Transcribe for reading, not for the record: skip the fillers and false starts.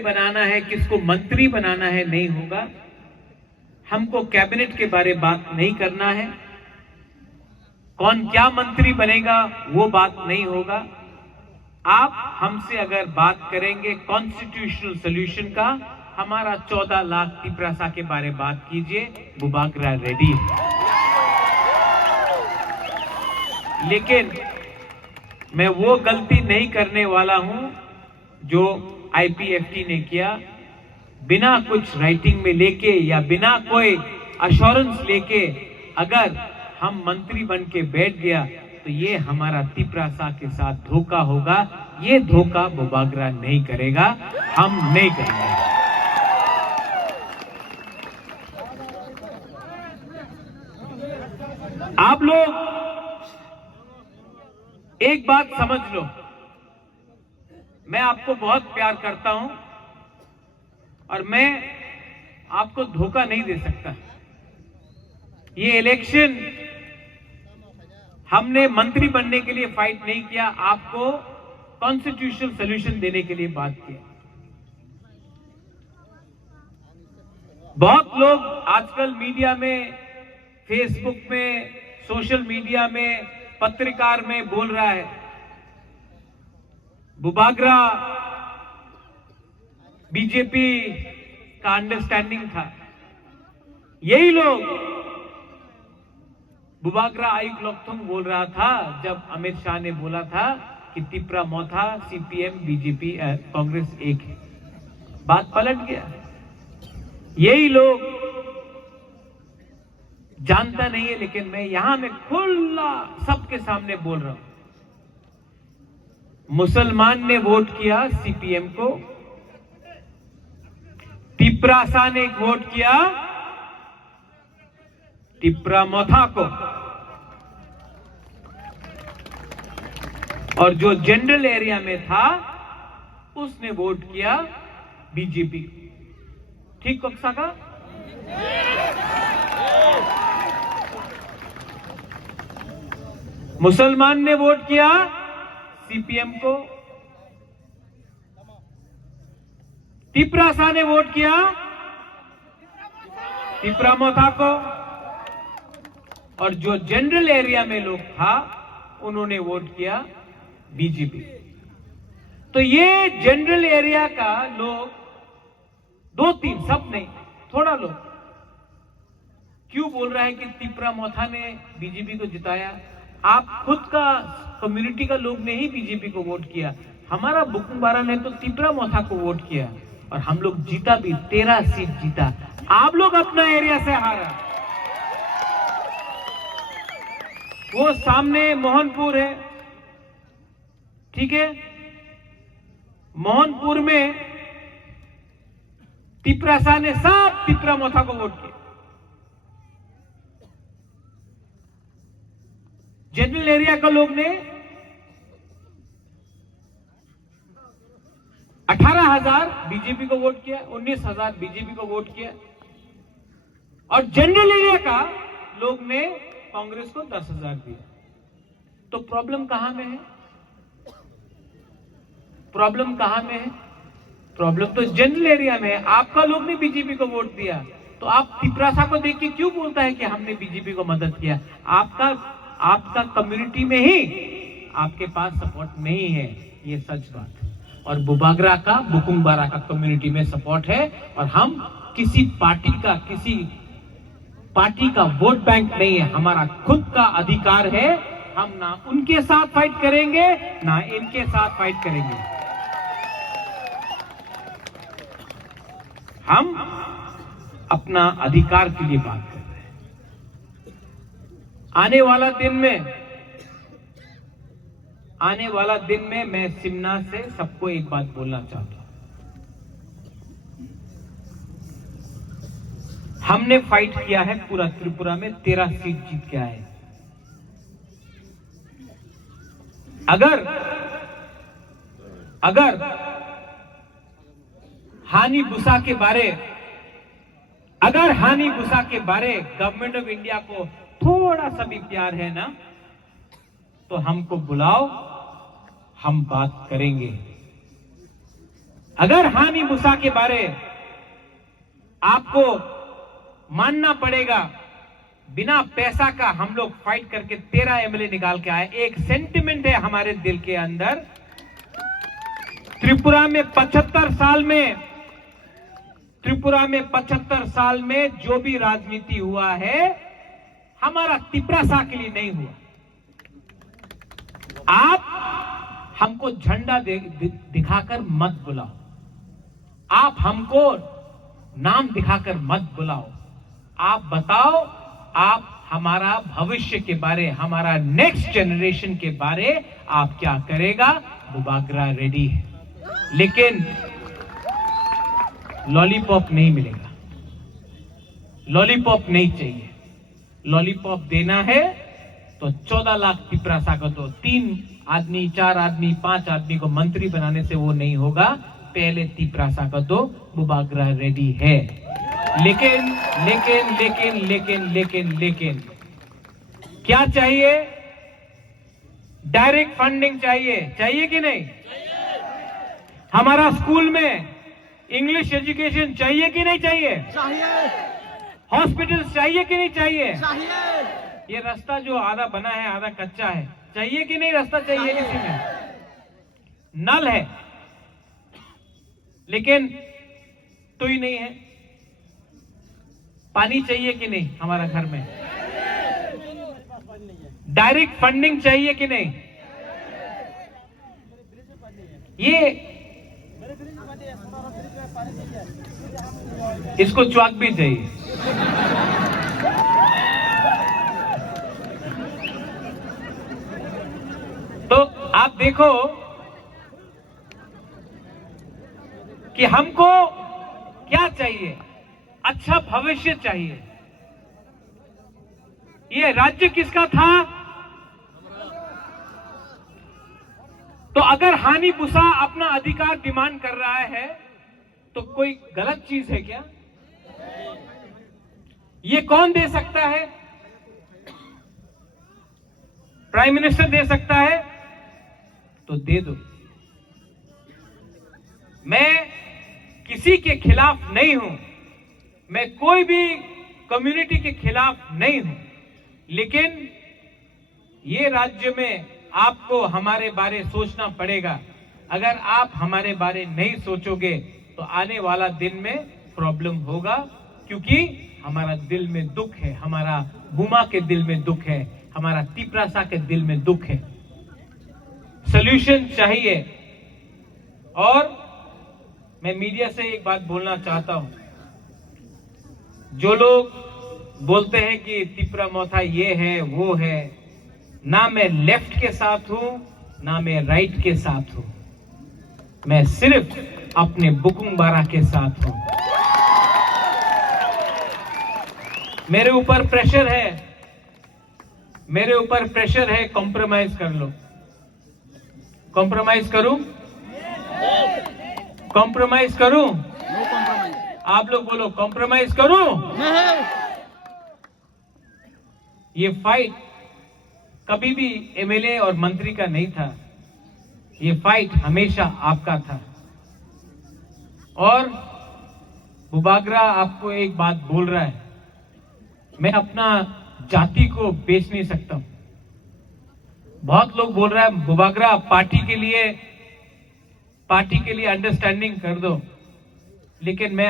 बनाना है, किसको मंत्री बनाना है, नहीं होगा। हमको कैबिनेट के बारे बात नहीं करना है, कौन क्या मंत्री बनेगा वो बात नहीं होगा। आप हमसे अगर बात करेंगे कॉन्स्टिट्यूशनल सोल्यूशन का, हमारा 14 लाख तिपरासा के बारे बात कीजिए, बुबागरा रेडी है। लेकिन मैं वो गलती नहीं करने वाला हूं जो आईपीएफटी ने किया, बिना कुछ राइटिंग में लेके या बिना कोई अश्योरेंस लेके अगर हम मंत्री बन के बैठ गया तो ये हमारा तिपरासा के साथ धोखा होगा। ये धोखा बुबागरा नहीं करेगा, हम नहीं करेंगे। आप लोग एक बात समझ लो, मैं आपको बहुत प्यार करता हूं और मैं आपको धोखा नहीं दे सकता। ये इलेक्शन हमने मंत्री बनने के लिए फाइट नहीं किया, आपको कॉन्स्टिट्यूशनल सॉल्यूशन देने के लिए बात किया। बहुत लोग आजकल मीडिया में, फेसबुक में, सोशल मीडिया में, पत्रकार में बोल रहा है बुबागरा बीजेपी का अंडरस्टैंडिंग था। यही लोग बुबागरा आयुक्त लोकथुंग बोल रहा था जब अमित शाह ने बोला था कि तिपरा मोथा सीपीएम बीजेपी कांग्रेस एक है। बात पलट गया। यही लोग जानता नहीं है, लेकिन मैं खुला सबके सामने बोल रहा हूं। मुसलमान ने वोट किया सीपीएम को, तिपरासा ने वोट किया तिपरा मोथा को, और जो जनरल एरिया में था उसने वोट किया बीजेपी। ठीक कक्षा का? मुसलमान ने वोट किया सीपीएम को, तिपरासा ने वोट किया तिपरा मोथा को, और जो जनरल एरिया में लोग था उन्होंने वोट किया बीजेपी। तो ये जनरल एरिया का लोग, 2-3 सब नहीं, थोड़ा लोग क्यों बोल रहा है कि तिपरा मोथा ने बीजेपी को जिताया? आप खुद का कम्युनिटी का लोग ने ही बीजेपी को वोट किया। हमारा बुकुंबारा ने तो तिपरा मोथा को वोट किया और हम लोग जीता भी, 13 सीट जीता। आप लोग अपना एरिया से हारा। वो सामने मोहनपुर है, ठीक है, मोहनपुर में तिपरासा ने सब तिपरा मोथा को वोट किया। जनरल एरिया का लोग ने 18,000 बीजेपी को वोट किया, 19,000 बीजेपी को वोट किया, और जनरल एरिया का लोग ने कांग्रेस को 10,000 दिया। तो प्रॉब्लम कहां में है? प्रॉब्लम कहां में है? प्रॉब्लम तो जनरल एरिया में है। आपका लोग ने बीजेपी को वोट दिया, तो आप तिपरासा को देख के क्यों बोलता है कि हमने बीजेपी को मदद किया? आपका कम्युनिटी में ही आपके पास सपोर्ट नहीं है, ये सच बात है। और बुबागरा का, बुकुंबारा का कम्युनिटी में सपोर्ट है, और हम किसी पार्टी का वोट बैंक नहीं है। हमारा खुद का अधिकार है। हम ना उनके साथ फाइट करेंगे ना इनके साथ फाइट करेंगे। हम अपना अधिकार के लिए बात कर रहे हैं। आने वाला दिन में मैं सिमना से सबको एक बात बोलना चाहता हूं। हमने फाइट किया है पूरा त्रिपुरा में, 13 सीट जीत के आए। अगर हानि बुसा के बारे गवर्नमेंट ऑफ इंडिया को थोड़ा सा भी प्यार है ना, तो हमको बुलाओ, हम बात करेंगे। अगर हानि मूसा के बारे आपको मानना पड़ेगा, बिना पैसा का हम लोग फाइट करके 13 एमएलए निकाल के आए। एक सेंटिमेंट है हमारे दिल के अंदर। त्रिपुरा में 75 साल में जो भी राजनीति हुआ है, हमारा तिपरासा के लिए नहीं हुआ। आप हमको झंडा दिखाकर मत बुलाओ, आप हमको नाम दिखाकर मत बुलाओ। आप बताओ, आप हमारा भविष्य के बारे, हमारा नेक्स्ट जनरेशन के बारे आप क्या करेगा। बुबागरा रेडी है, लेकिन लॉलीपॉप नहीं मिलेगा, लॉलीपॉप नहीं चाहिए। लॉलीपॉप देना है तो 14 लाख तिपरासा को दो। 3 आदमी, 4 आदमी, 5 आदमी को मंत्री बनाने से वो नहीं होगा। पहले तिपरासा को दो। बुबागरा रेडी है, लेकिन लेकिन लेकिन लेकिन लेकिन लेकिन क्या चाहिए? डायरेक्ट फंडिंग चाहिए, चाहिए कि नहीं? हमारा स्कूल में इंग्लिश एजुकेशन चाहिए कि नहीं चाहिए? चाहिए। हॉस्पिटल्स चाहिए कि नहीं चाहिए? चाहिए। ये रास्ता जो आधा बना है आधा कच्चा है, चाहिए कि नहीं? रास्ता चाहिए किसी में? नल है लेकिन तो ही नहीं है। पानी चाहिए कि नहीं हमारा घर में? डायरेक्ट फंडिंग चाहिए कि नहीं? ये इसको च्वाक भी चाहिए। तो आप देखो कि हमको क्या चाहिए? अच्छा भविष्य चाहिए। ये राज्य किसका था? तो अगर हानि मूसा अपना अधिकार डिमांड कर रहा है तो कोई गलत चीज है क्या? ये कौन दे सकता है? प्राइम मिनिस्टर दे सकता है तो दे दो। मैं किसी के खिलाफ नहीं हूं, मैं कोई भी कम्युनिटी के खिलाफ नहीं हूं, लेकिन ये राज्य में आपको हमारे बारे सोचना पड़ेगा। अगर आप हमारे बारे नहीं सोचोगे तो आने वाला दिन में प्रॉब्लम होगा, क्योंकि हमारा दिल में दुख है, हमारा बुमा के दिल में दुख है, हमारा तिपरासा के दिल में दुख है। सॉल्यूशन चाहिए। और मैं मीडिया से एक बात बोलना चाहता हूं। जो लोग बोलते हैं कि तिपरा मोथा ये है वो है, ना मैं लेफ्ट के साथ हूं ना मैं राइट के साथ हूं, मैं सिर्फ अपने बुकुंबारा के साथ हूं। मेरे ऊपर प्रेशर है, मेरे ऊपर प्रेशर है, कॉम्प्रोमाइज कर लो। कॉम्प्रोमाइज करूं? कॉम्प्रोमाइज करूं? No compromise. आप लोग बोलो, कॉम्प्रोमाइज करूं? ये फाइट कभी भी एमएलए और मंत्री का नहीं था, ये फाइट हमेशा आपका था। और बुबागरा आपको एक बात बोल रहा है, मैं अपना जाति को बेच नहीं सकता हूं। बहुत लोग बोल रहा है बुबागरा पार्टी के लिए अंडरस्टैंडिंग कर दो, लेकिन मैं